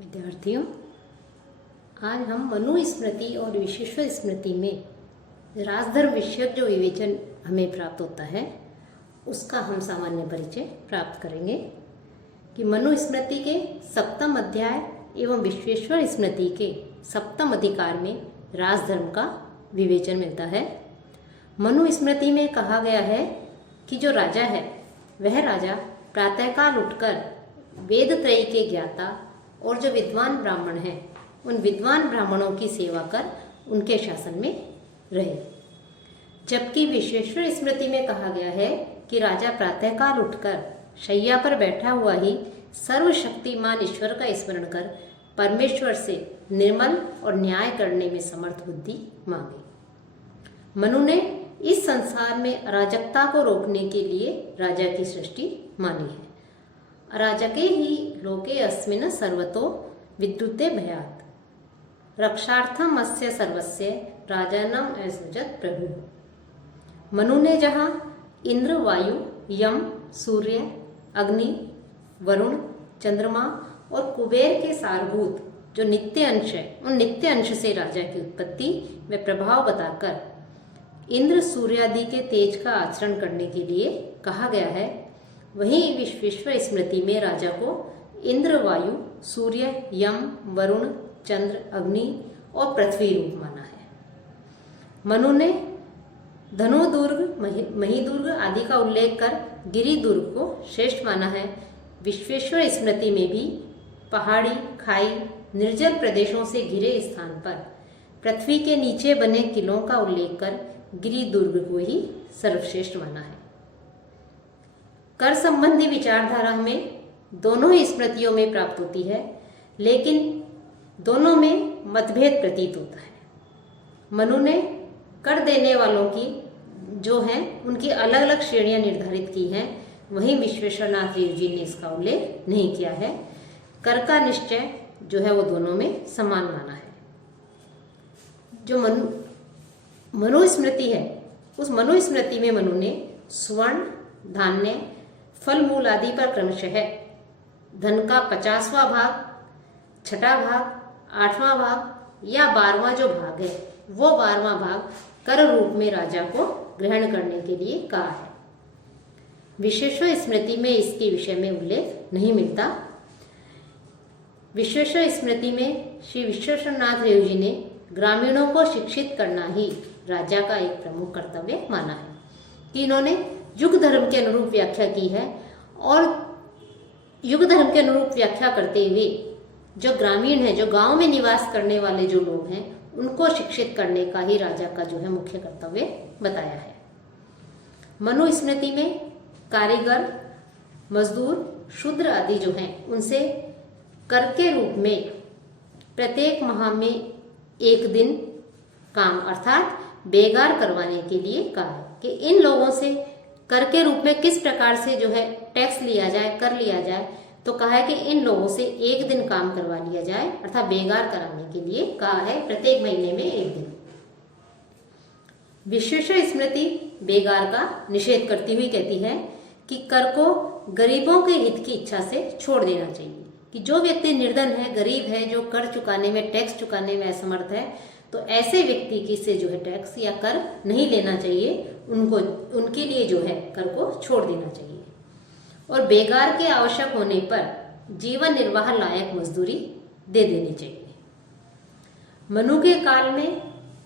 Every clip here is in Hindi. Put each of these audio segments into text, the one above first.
विद्यार्थियों, आज हम मनुस्मृति और विश्वेश्वर स्मृति में राजधर्म विषयक जो विवेचन हमें प्राप्त होता है उसका हम सामान्य परिचय प्राप्त करेंगे कि मनुस्मृति के सप्तम अध्याय एवं विश्वेश्वर स्मृति के सप्तम अधिकार में राजधर्म का विवेचन मिलता है। मनुस्मृति में कहा गया है कि जो राजा है वह राजा प्रातःकाल उठकर वेद त्रयी के ज्ञाता और जो विद्वान ब्राह्मण हैं उन विद्वान ब्राह्मणों की सेवा कर उनके शासन में रहे। जबकि विश्वेश्वर स्मृति में कहा गया है कि राजा प्रातःकाल उठकर शैया पर बैठा हुआ ही सर्वशक्तिमान ईश्वर का स्मरण कर परमेश्वर से निर्मल और न्याय करने में समर्थ बुद्धि मांगे। मनु ने इस संसार में अराजकता को रोकने के लिए राजा की सृष्टि मानी है। अराजके ही लोके अस्मिन् सर्वतो विद्युते भयात् रक्षार्थम अस्य सर्वस्य राजानम असृजत प्रभु। मनु ने जहाँ इंद्र, वायु, यम, सूर्य, अग्नि, वरुण, चंद्रमा और कुबेर के सारभूत जो नित्य अंश है उन नित्य अंश से राजा की उत्पत्ति व प्रभाव बताकर इंद्र सूर्यादि के तेज का आचरण करने के लिए कहा गया है, वहीं विश्वेश्वर स्मृति में राजा को इंद्र, वायु, सूर्य, यम, वरुण, चंद्र, अग्नि और पृथ्वी रूप माना है। मनु ने धनु दुर्ग, महिदुर्ग आदि का उल्लेख कर गिरि दुर्ग को श्रेष्ठ माना है। विश्वेश्वर स्मृति में भी पहाड़ी, खाई, निर्जल प्रदेशों से घिरे स्थान पर पृथ्वी के नीचे बने किलों का उल्लेख कर गिरि दुर्ग को ही सर्वश्रेष्ठ माना है। कर संबंधी विचारधारा हमें दोनों ही स्मृतियों में प्राप्त होती है, लेकिन दोनों में मतभेद प्रतीत होता है। मनु ने कर देने वालों की जो हैं उनकी अलग अलग श्रेणियां निर्धारित की हैं, वहीं विश्वेश्वरनाथ रेव जी ने इसका उल्लेख नहीं किया है। कर का निश्चय जो है वो दोनों में समान माना है। जो मनुस्मृति है उस मनुस्मृति में मनु ने स्वर्ण, धान्य, फल मूल आदि पर क्रमशः धन का 50वां भाग, छठा भाग, 8वां भाग या 12वां जो भाग है वो 12वां भाग कर रूप में राजा को ग्रहण करने के लिए कहा है। विश्वेश्वर स्मृति में इसके विषय में उल्लेख नहीं मिलता। विश्वेश्वर स्मृति में श्री विश्वेश्वरनाथ रेव जी ने ग्रामीणों को शिक्षित करना ही राजा का एक प्रमुख कर्तव्य माना है कि इन्होंने युग धर्म के अनुरूप व्याख्या की है और युग धर्म के अनुरूप व्याख्या करते हुए जो ग्रामीण है, जो गांव में निवास करने वाले जो लोग हैं उनको शिक्षित करने का ही राजा का जो है मुख्य कर्तव्य बताया है। मनुस्मृति में कारीगर, मजदूर, शूद्र आदि जो हैं उनसे कर के रूप में प्रत्येक माह में एक दिन काम अर्थात बेगार करवाने के लिए कहा है कि इन लोगों से कर के रूप में किस प्रकार से जो है टैक्स लिया जाए, कर लिया जाए। तो कहा है कि इन लोगों से एक दिन काम करवा लिया जाए अर्थात बेगार कराने के लिए कहा है, प्रत्येक महीने में एक दिन। विश्वेश्वर स्मृति बेगार का निषेध करती हुई कहती है कि कर को गरीबों के हित की इच्छा से छोड़ देना चाहिए कि जो व्यक्ति निर्धन है, गरीब है, जो कर चुकाने में, टैक्स चुकाने में असमर्थ है, तो ऐसे व्यक्ति की से जो है टैक्स या कर नहीं लेना चाहिए, उनके लिए जो है कर को छोड़ देना चाहिए और बेगार के आवश्यक होने पर जीवन निर्वाह लायक मजदूरी दे देनी चाहिए। मनु के काल में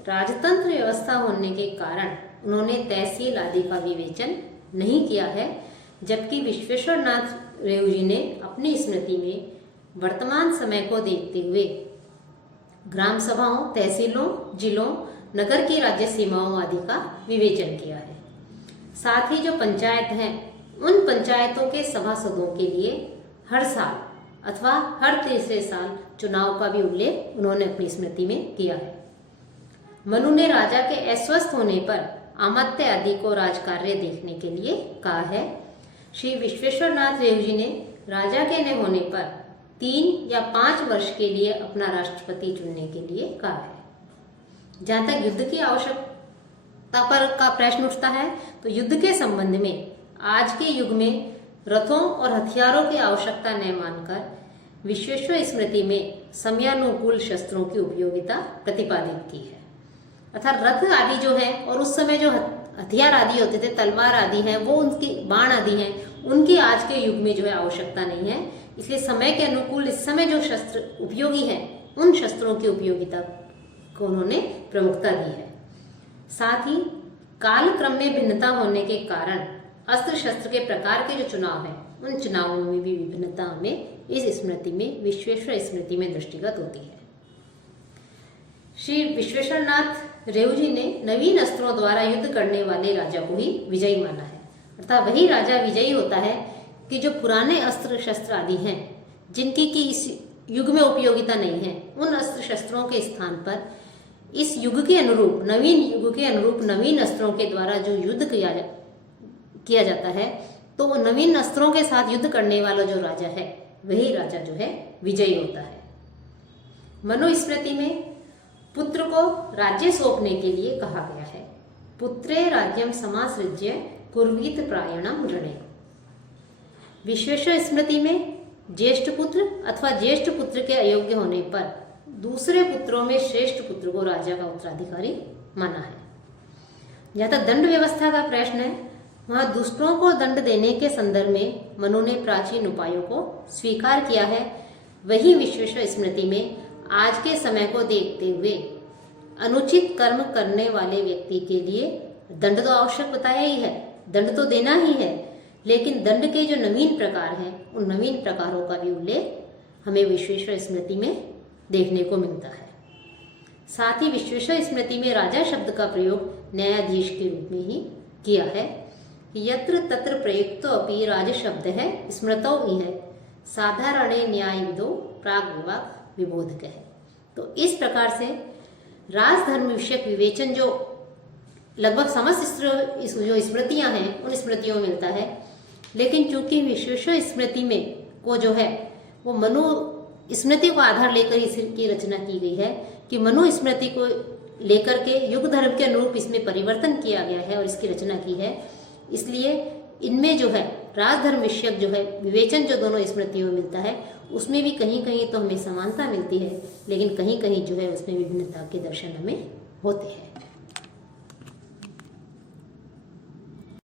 राजतंत्र व्यवस्था होने के कारण उन्होंने तहसील आदि का विवेचन नहीं किया है, जबकि विश्वेश्वरनाथ रेव जी ने अपनी स्मृति में वर्तमान समय को देखते हुए ग्राम सभाओं, तहसीलों, जिलों, नगर की राज्य सीमाओं आदि का विवेचन किया है। साथ ही जो पंचायत हैं उन पंचायतों के सभासदों के लिए हर साल अथवा हर तीसरे साल चुनाव का भी उल्लेख उन्होंने अपनी स्मृति में किया है। मनु ने राजा के अस्वस्थ होने पर अमात्य आदि को राजकार्य देखने के लिए कहा है। श्री विश्वेश्वरनाथ रेव जी ने राजा के न होने पर 3 या 5 वर्ष के लिए अपना राष्ट्रपति चुनने के लिए कहा है। जहाँ तक युद्ध की आवश्यकता पर का प्रश्न उठता है तो युद्ध के संबंध में आज के युग में रथों और हथियारों की आवश्यकता न मानकर विश्वेश्वर स्मृति में समयानुकूल शस्त्रों की उपयोगिता प्रतिपादित की है। अर्थात रथ आदि जो है और उस समय जो हथियार आदि होते थे, तलवार आदि है, वो उनकी बाण आदि हैं, उनकी आज के युग में जो है आवश्यकता नहीं है। इसलिए समय के अनुकूल इस समय जो शस्त्र उपयोगी हैं, उन शस्त्रों की उपयोगिता को उन्होंने प्रमुखता दी है। साथ ही काल क्रम में भिन्नता होने के कारण अस्त्र शस्त्र के प्रकार के जो चुनाव है, उन चुनावों में भी विभिन्नता हमें इस स्मृति में, विश्वेश्वर स्मृति में दृष्टिगत होती है। श्री विश्वेश्वरनाथ रेव जी ने नवीन अस्त्रों द्वारा युद्ध करने वाले राजा को ही विजयी माना है। अर्थात वही राजा विजयी होता है कि जो पुराने अस्त्र शस्त्र आदि हैं, जिनकी कि इस युग में उपयोगिता नहीं है, उन अस्त्र शस्त्रों के स्थान पर इस युग के अनुरूप, नवीन युग के अनुरूप नवीन अस्त्रों के द्वारा जो युद्ध किया जाता है, तो वो नवीन अस्त्रों के साथ युद्ध करने वाला जो राजा है, वही राजा जो है विजयी होता है। मनुस्मृति में पुत्र को राज्य सौंपने के लिए कहा गया है। पुत्रे राज्यम समासृज्य कुर्वीत प्रायणम ऋणे। विश्वेश्वर स्मृति में ज्येष्ठ पुत्र अथवा ज्येष्ठ पुत्र के अयोग्य होने पर दूसरे पुत्रों में श्रेष्ठ पुत्र को राजा का उत्तराधिकारी माना है। जहाँ तक दंड व्यवस्था का प्रश्न है, वहाँ दुष्टों को दंड देने के संदर्भ में मनु ने प्राचीन उपायों को स्वीकार किया है। वही विश्वेश्वर स्मृति में आज के समय को देखते हुए अनुचित कर्म करने वाले व्यक्ति के लिए दंड तो आवश्यक बताया ही है, दंड तो देना ही है, लेकिन दंड के जो नवीन प्रकार हैं, उन नवीन प्रकारों का भी उल्लेख हमें विश्वेश्वर स्मृति में देखने को मिलता है। साथ ही विश्वेश्वर स्मृति में राजा शब्द का प्रयोग न्यायाधीश के रूप में ही किया है। यत्र तत्र प्रयुक्तो अपि राज शब्द है स्मृतौ इह साधारणे न्यायविदो प्राग विवाद विबोधक है। तो इस प्रकार से राजधर्म विषयक विवेचन जो लगभग समस्त जो स्मृतियां हैं, उन स्मृतियों में मिलता है। लेकिन चूंकि विश्वेश्वर स्मृति में को जो है वो मनु स्मृति को आधार लेकर इसकी रचना की गई है कि मनु स्मृति को लेकर के युग धर्म के अनुरूप इसमें परिवर्तन किया गया है और इसकी रचना की है। इसलिए इनमें जो है राजधर्म विषयक जो है विवेचन जो दोनों स्मृतियों में मिलता है, उसमें भी कहीं कहीं तो हमें समानता मिलती है, लेकिन कहीं कहीं जो है उसमें विभिन्नता के दर्शन हमें होते हैं।